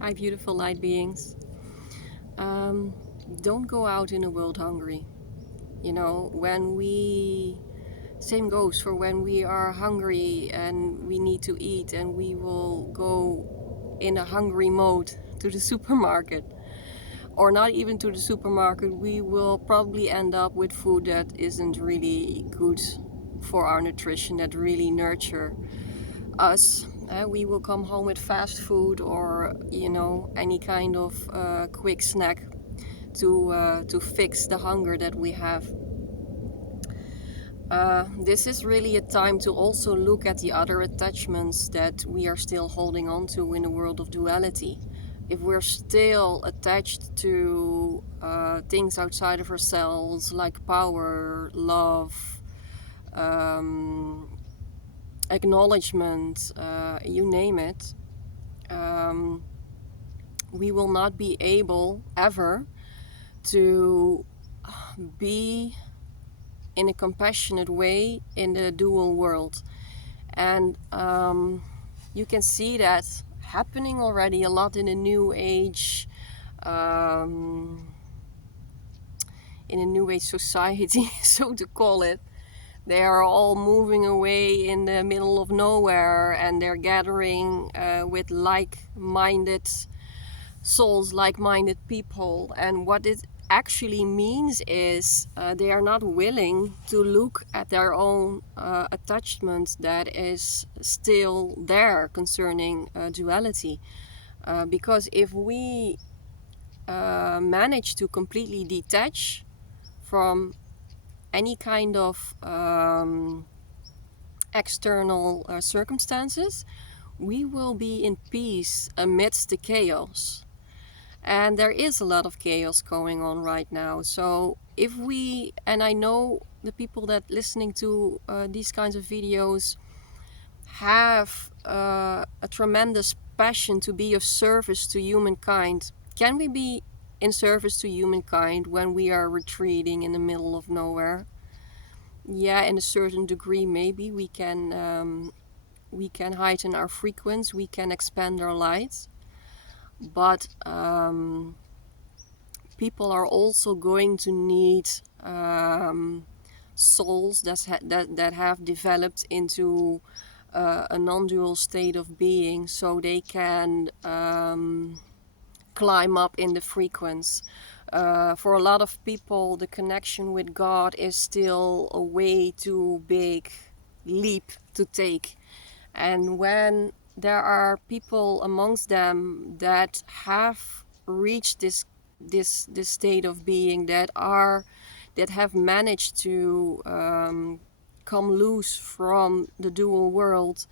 Hi, beautiful light beings. Um, don't go out in the world hungry. You know, same goes for when we are hungry and we need to eat, and we will go in a hungry mode to the supermarket, or not even to the supermarket. We will probably end up with food that isn't really good for our nutrition, that really nurture us. We will come home with fast food or any kind of quick snack to fix the hunger that we have. This is really a time to also look at the other attachments that we are still holding on to in the world of duality. If we're still attached to things outside of ourselves, like power, love, um, acknowledgement, you name it, um, we will not be able ever to be in a compassionate way in the dual world. And you can see that happening already a lot in the new age, um, in a new age society, so to call it. They are all moving away in the middle of nowhere, and they're gathering with like-minded souls, like-minded people. And what it actually means is they are not willing to look at their own attachment that is still there concerning duality. Because if we manage to completely detach from any kind of external circumstances, we will be in peace amidst the chaos. And there is a lot of chaos going on right now. So if we, and I know the people that listening to these kinds of videos have a tremendous passion to be of service to humankind. Can we be in service to humankind when we are retreating in the middle of nowhere? Yeah, in a certain degree, maybe we can heighten our frequency, we can expand our light, but people are also going to need souls that have developed into a non-dual state of being, so they can climb up in the frequency. For a lot of people, the connection with God is still a way too big leap to take. And when there are people amongst them that have reached this state of being, that have managed to come loose from the dual world,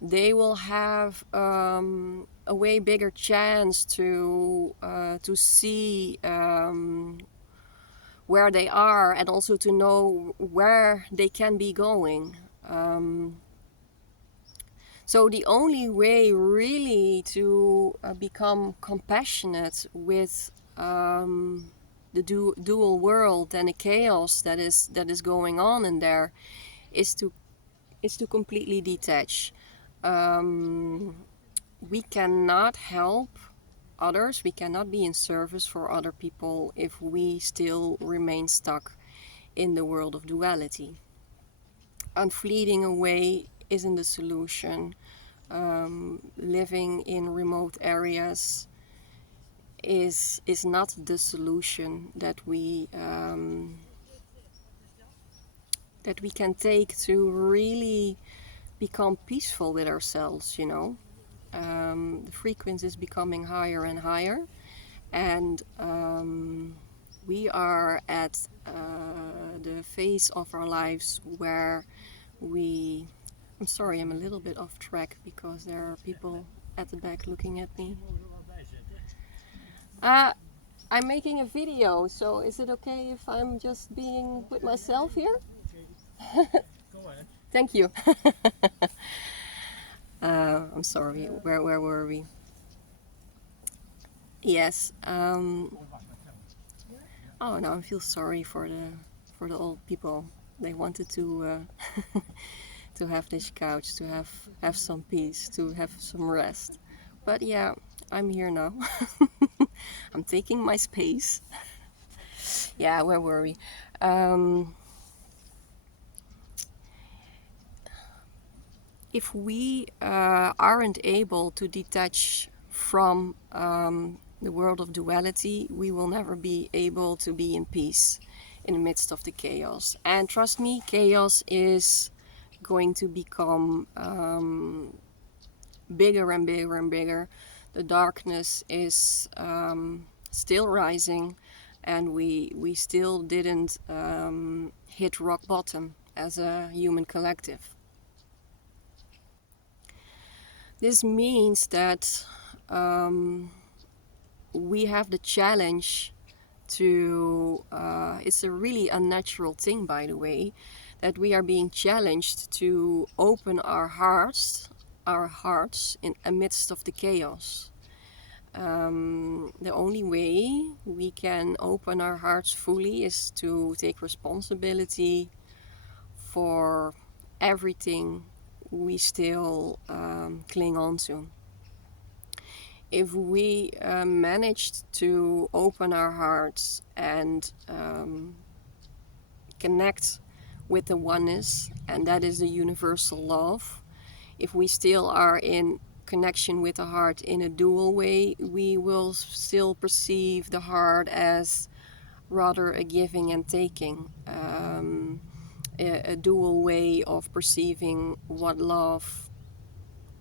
they will have a way bigger chance to see where they are, and also to know where they can be going. So the only way really to become compassionate with the dual world and the chaos that is going on in there is to completely detach. We cannot help others, we cannot be in service for other people if we still remain stuck in the world of duality. And fleeting away isn't the solution. Living in remote areas is not the solution that we can take to really become peaceful with ourselves. The frequency is becoming higher and higher, and we are at the phase of our lives where we I'm sorry, I'm a little bit off track because there are people at the back looking at me. Uh, I'm making a video, so is it okay if I'm just being with myself here? Thank you. I'm sorry, where were we? Yes. Oh no, I feel sorry for the old people. They wanted to have this couch, to have some peace, to have some rest. But yeah, I'm here now. I'm taking my space. Yeah, where were we? If we aren't able to detach from the world of duality, we will never be able to be in peace in the midst of the chaos. And trust me, chaos is going to become bigger and bigger and bigger. The darkness is still rising, and we still didn't hit rock bottom as a human collective. This means that we have the challenge to, it's a really unnatural thing, by the way, that we are being challenged to open our hearts in amidst of the chaos. The only way we can open our hearts fully is to take responsibility for everything we still cling on to. If we managed to open our hearts and connect with the oneness, and that is the universal love, if we still are in connection with the heart in a dual way, we will still perceive the heart as rather a giving and taking, a dual way of perceiving what love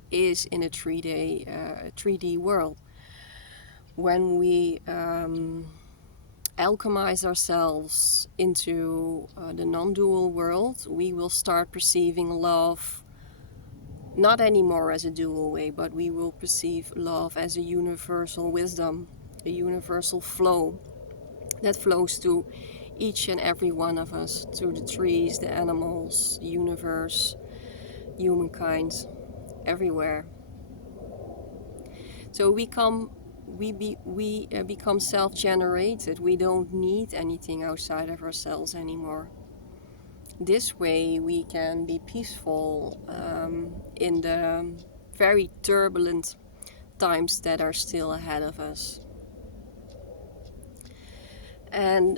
is in a 3D world. When we alchemize ourselves into the non-dual world, we will start perceiving love not anymore as a dual way, but we will perceive love as a universal wisdom, a universal flow that flows to each and every one of us, to the trees, the animals, the universe, humankind, everywhere. So we become self-generated. We don't need anything outside of ourselves anymore. This way we can be peaceful in the very turbulent times that are still ahead of us. And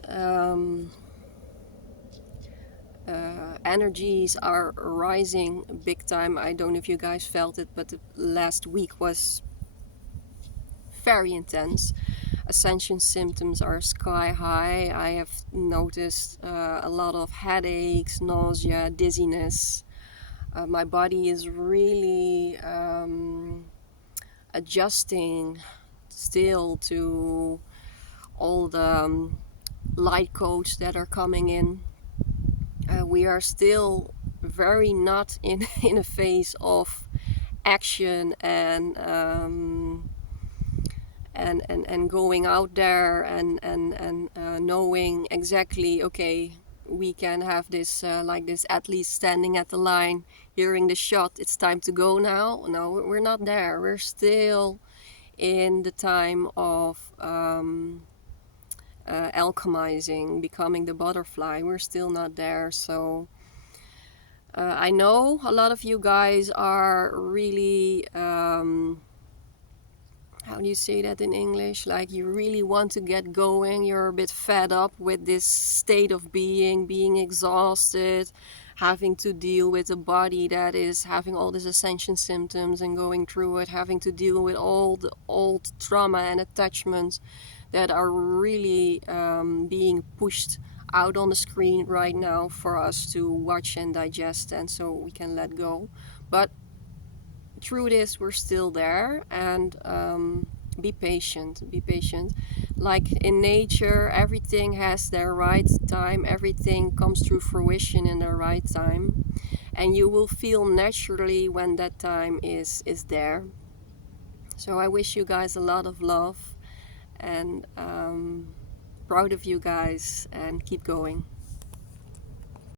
energies are rising big time. I don't know if you guys felt it, but the last week was very intense. Ascension symptoms are sky high. I have noticed a lot of headaches, nausea, dizziness. My body is really adjusting still to all the light codes that are coming in. We are still very not in a phase of action and going out there and knowing exactly, okay, we can have this like this athlete standing at the line, hearing the shot, it's time to go now. No, we're not there. We're still in the time of alchemizing, becoming the butterfly. We're still not there. So I know a lot of you guys are really how do you say that in English? Like, you really want to get going. You're a bit fed up with this state of being exhausted, having to deal with a body that is having all these ascension symptoms and going through it, having to deal with all the old trauma and attachments that are really being pushed out on the screen right now for us to watch and digest, and so we can let go. But through this, we're still there, and be patient. Like in nature, everything has their right time. Everything comes to fruition in the right time, and you will feel naturally when that time is there. So I wish you guys a lot of love, and proud of you guys, and keep going.